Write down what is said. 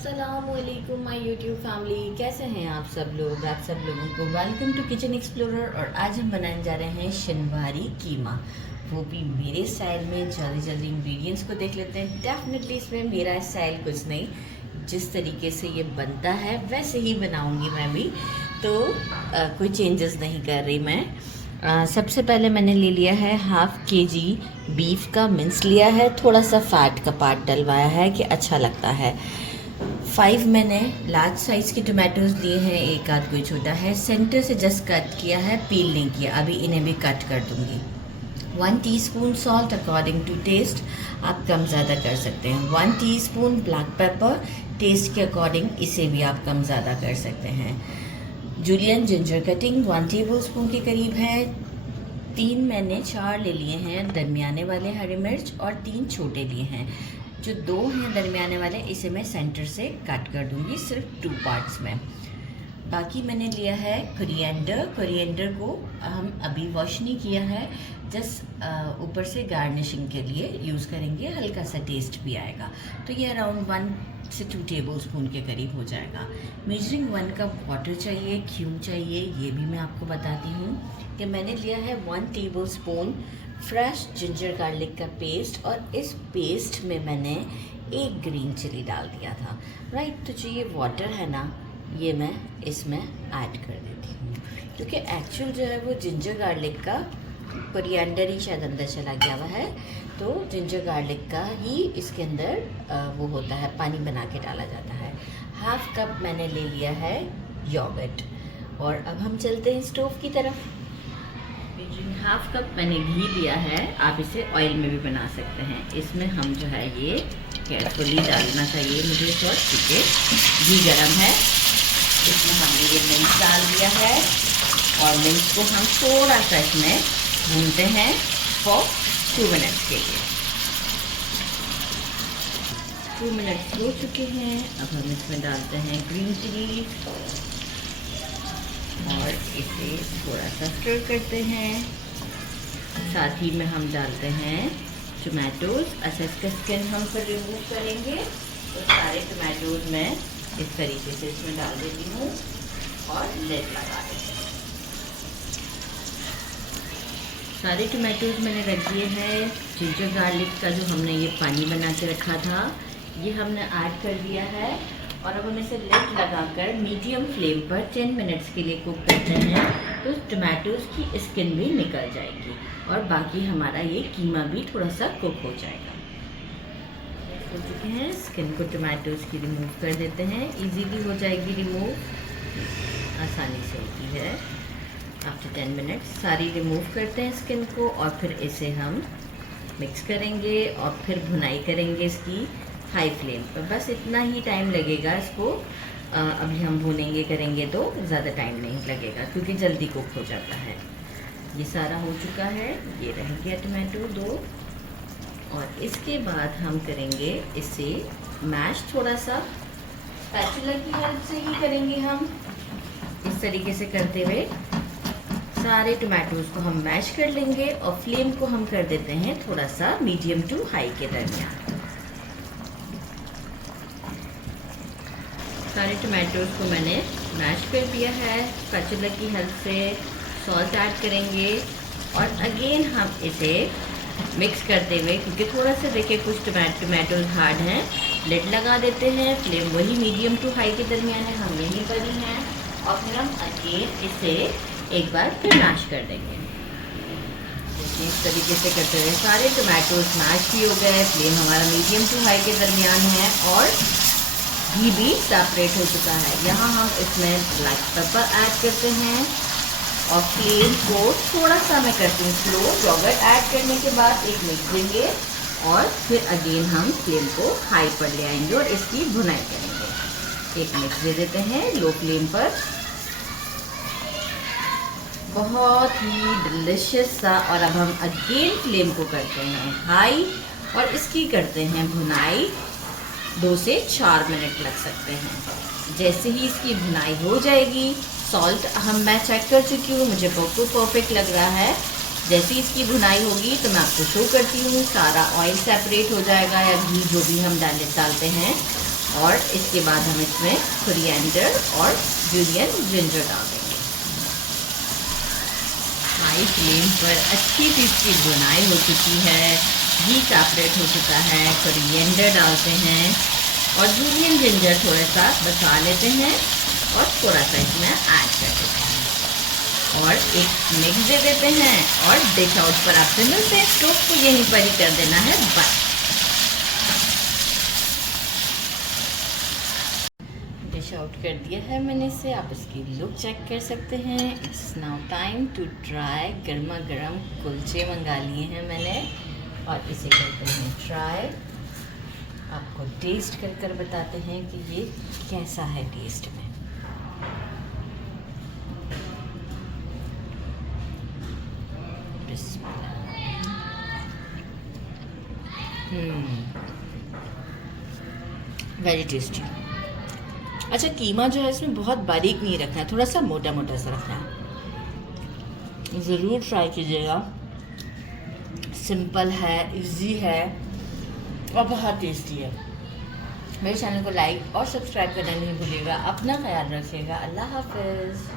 अस्सलामुअलैकुम my YouTube family, कैसे हैं आप सब लोग। आप सब लोगों को वेलकम टू किचन एक्सप्लोरर। और आज हम बनाने जा रहे हैं शनिवारी कीमा, वो भी मेरे स्टाइल में। जल्दी जल्दी इंग्रेडिएंट्स को देख लेते हैं। डेफिनेटली इसमें मेरा स्टाइल कुछ नहीं, जिस तरीके से ये बनता है वैसे ही बनाऊंगी मैं भी, तो कोई चेंजेस नहीं कर रही मैं। सबसे पहले मैंने ले लिया है हाफ़ केजी बीफ का मिंस लिया है, थोड़ा सा फैट का पार्ट डलवाया है कि अच्छा लगता है। 5 मैंने लार्ज साइज़ के टोमेटोज़ लिए हैं, एक आध कोई छोटा है। सेंटर से जस्ट कट किया है, पील नहीं किया। अभी इन्हें भी कट कर दूंगी। 1 teaspoon salt according to taste, आप कम ज़्यादा कर सकते हैं। 1 टीस्पून ब्लैक पेपर, टेस्ट के अकॉर्डिंग इसे भी आप कम ज़्यादा कर सकते हैं। Julienne ginger cutting 1 tablespoon के करीब है। 4 ले लिए हैं दरमियाने वाले हरी मिर्च, और 3 छोटे लिए हैं। जो 2 हैं दरमियाने वाले, इसे मैं सेंटर से कट कर दूंगी, सिर्फ 2 पार्ट्स में। बाकी मैंने लिया है कोरिएंडर को हम अभी वॉश नहीं किया है, जस्ट ऊपर से गार्निशिंग के लिए यूज़ करेंगे, हल्का सा टेस्ट भी आएगा। तो ये अराउंड 1 से 2 टेबल स्पून के करीब हो जाएगा। मेजरिंग 1 कप वाटर चाहिए, क्यों चाहिए ये भी मैं आपको बताती हूँ कि मैंने लिया है 1 table spoon fresh ginger garlic का पेस्ट, और इस पेस्ट में मैंने 1 ग्रीन चिली डाल दिया था। राइट, तो जो ये वाटर है ना, ये मैं इसमें ऐड कर देती हूँ, क्योंकि एक्चुअल जो है वो जिंजर गार्लिक का कोरिएंडर ही शायद अंदर चला गया हुआ है, तो जिंजर गार्लिक का ही इसके अंदर वो होता है, पानी बना के डाला जाता है। हाफ कप मैंने ले लिया है योगर्ट। और अब हम चलते हैं स्टोव की तरफ। हाफ कप मैंने घी लिया है, आप इसे ऑयल में भी बना सकते हैं। इसमें हम जो है ये केयरफुली डालना चाहिए मुझे थोड़ा, ठीक है। घी गरम है, इसमें हमने ये मिर्च डाल दिया है, और मिर्च को हम थोड़ा सा इसमें भूनते हैं फॉर 2 मिनट्स के लिए। 2 मिनट्स हो चुके हैं। अब हम इसमें डालते हैं ग्रीन चिली, और इसे थोड़ा सा स्टर करते हैं। साथ ही में हम डालते हैं टमाटोज़। अच्छा, इसका स्किन हम फिर रिमूव करेंगे, तो सारे टमाटोज़ मैं इस तरीके से इसमें डाल देती हूँ और लिड लगा देती हूँ। सारे टमाटोज़ मैंने रख दिए हैं। जिंजर गार्लिक का जो हमने ये पानी बना के रखा था, ये हमने ऐड कर दिया है, और अब हम इसे लिड लगाकर मीडियम फ्लेम पर 10 मिनट्स के लिए कुक करते हैं, तो टमाटोज़ की स्किन भी निकल जाएगी, और बाकी हमारा ये कीमा भी थोड़ा सा कुक हो जाएगा। हो चुके हैं, स्किन को टमाटोज़ की रिमूव कर देते हैं। इजीली हो जाएगी रिमूव, आसानी से होती है। आफ्टर 10 मिनट्स सारी रिमूव करते हैं स्किन को, और फिर इसे हम मिक्स करेंगे, और फिर भुनाई करेंगे इसकी हाई फ्लेम पर। बस इतना ही टाइम लगेगा इसको। अभी हम भुनेंगे करेंगे तो ज़्यादा टाइम नहीं लगेगा, क्योंकि जल्दी कुक हो जाता है। ये सारा हो चुका है, ये रह गया टमाटो 2, और इसके बाद हम करेंगे इसे मैश, थोड़ा सा स्पैचुला की हेल्प से ही करेंगे हम। इस तरीके से करते हुए सारे टमाटोज़ को हम मैश कर लेंगे, और फ्लेम को हम कर देते हैं थोड़ा सा मीडियम टू हाई के दरमियान। सारे टमाटोज़ को मैंने मैश कर दिया है, स्पैचुला की हेल्प से। सॉल्ट ऐड करेंगे, और अगेन हम इसे मिक्स करते हुए, क्योंकि थोड़ा सा देखिए कुछ टमाटोज़ हार्ड हैं, लिड लगा देते हैं। फ्लेम वही मीडियम टू हाई के दरमियान है, हम यहीं पर ही हैं, और फिर हम अगेन इसे एक बार फिर मैश कर देंगे। इस तरीके से करते हुए सारे टमाटोज़ मैश भी हो गए। फ्लेम हमारा मीडियम टू हाई के दरमियान है, और घी भी सेपरेट हो चुका है। यहाँ हम इसमें ब्लैक पेपर ऐड करते हैं, और फ्लेम को थोड़ा सा मैं करती हूँ स्लो। योगर्ट ऐड करने के बाद एक मिक्स देंगे, और फिर अगेन हम फ्लेम को हाई पर ले आएंगे और इसकी भुनाई करेंगे। एक मिक्स दे देते हैं लो फ्लेम पर। बहुत ही डिलिशियस सा। और अब हम अगेन फ्लेम को करते हैं हाई, और इसकी करते हैं भुनाई। 2 से 4 मिनट लग सकते हैं। जैसे ही इसकी भुनाई हो जाएगी, सॉल्ट मैं चेक कर चुकी हूँ, मुझे बिल्कुल परफेक्ट लग रहा है। जैसे ही इसकी भुनाई होगी तो मैं आपको शो करती हूँ। सारा ऑयल सेपरेट हो जाएगा, या घी जो भी हम डालते हैं, और इसके बाद हम इसमें कोरिएंडर और जुलियन जिंजर डाल देंगे। हाई फ्लेम पर अच्छी सी इसकी भुनाई हो चुकी है, घी सेपरेट हो चुका है, कोरिएंडर डालते हैं और जुलियन जिंजर थोड़ा सा बचा लेते हैं और थोड़ा सा इसमें ऐड कर देते हैं और एक मिक्स दे देते हैं और डिश आउट पर आपसे मिलते हैं। स्टोव को यहीं पर ही कर देना है बस। डिश आउट कर दिया है मैंने इसे, आप इसकी लुक चेक कर सकते हैं। It's now time to try. गर्मा गर्म कुलचे मंगा लिए हैं मैंने और इसे करते हैं ट्राई। आपको टेस्ट कर कर बताते हैं कि ये कैसा है टेस्ट में। Very tasty. अच्छा, कीमा जो है इसमें बहुत बारीक नहीं रखना है, थोड़ा सा मोटा मोटा सा रखना है। ज़रूर ट्राई कीजिएगा, सिंपल है, इजी है और बहुत टेस्टी है। मेरे चैनल को लाइक और सब्सक्राइब करना नहीं भूलिएगा। अपना ख्याल रखिएगा। अल्लाह हाफिज़।